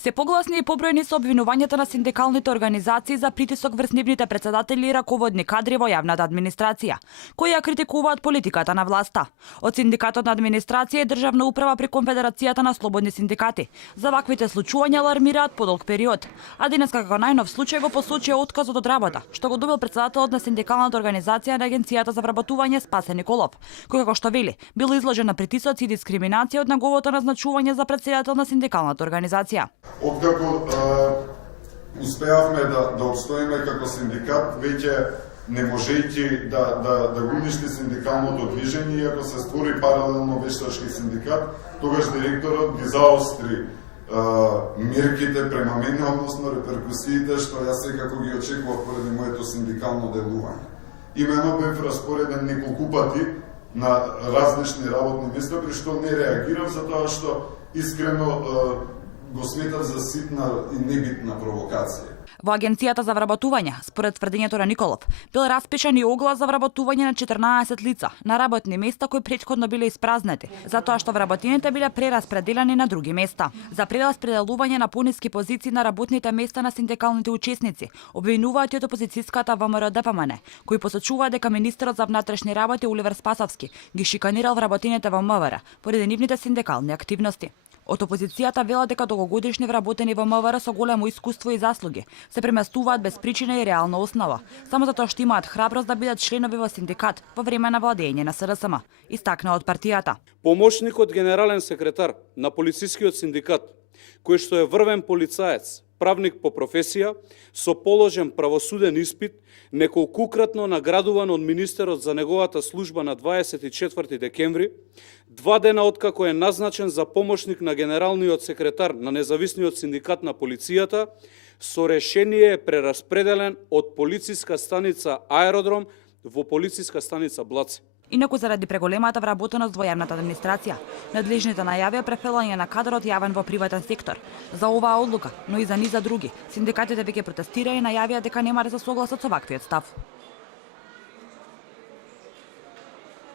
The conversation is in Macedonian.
Се погласни и побројни се обвинувањата на синдикалните организации за притисок врз нивните претседатели и раководни кадри во јавната администрација, кои ја критикуваат политиката на власта. Од Синдикатот на администрација и државна управа при Конфедерацијата на слободни синдикати за ваквите случувања алармираат подолг период, а денеска како најнов случај го посочија отказот од работа, што го добил претседателот на синдикалната организација на Агенцијата за вработување Спасе Николов, кој како што вели бил изложен на притисоци и дискриминација од неговото назначување за претседател на синдикалната организација. Откако успеавме да обстоиме како синдикат, веќе не можејќи да го уништи синдикалното движење, иако се створи паралелно вештачки синдикат, тогаш директорот ги заостри мерките према мене, односно реперкусиите, што јас секако ги очекував поради моето синдикално делување. Имено бев распореден неколку пати на различни работни места, при што не реагирав затоа што искрено го сметав за ситна и небитна провокација. Во Агенцијата за вработување, според тврдењето на Николов, бил распишан и оглас за вработување на 14 лица на работни места кои претходно биле испразнети, затоа што вработените биле прераспределени на други места. За прераспределување на пониски позиции на работните места на синдикалните учесници обвинуваат и од опозицијската ВМРО-ДПМН, кои посочуваат дека министерот за внатрешни работи Оливер Спасовски ги шиканирал вработените во МВР поради нивните синдикални активности. Од опозицијата велат дека долгогодишни вработени во МВР со големо искуство и заслуги се преместуваат без причина и реална основа, само затоа што имаат храброст да бидат членови во синдикат во време на владење на СРСМ, истакна од партијата. Помошникот генерален секретар на полицискиот синдикат, кој што е врвен полицаец, правник по професија, со положен правосуден испит, неколкукратно наградуван од министерот за неговата служба на 24 декември, 2 дена откако е назначен за помошник на генералниот секретар на независниот синдикат на полицијата, со решение е прераспределен од полициска станица Аеродром во полициска станица Блаци. Инаку заради преголемата вработеност во јавната администрација, надлежните најавија префрлање на кадрот јавен во приватен сектор. За оваа одлука, но и за низа други, синдикатите веќе протестира и најавија дека нема да се согласат со ваквиот став.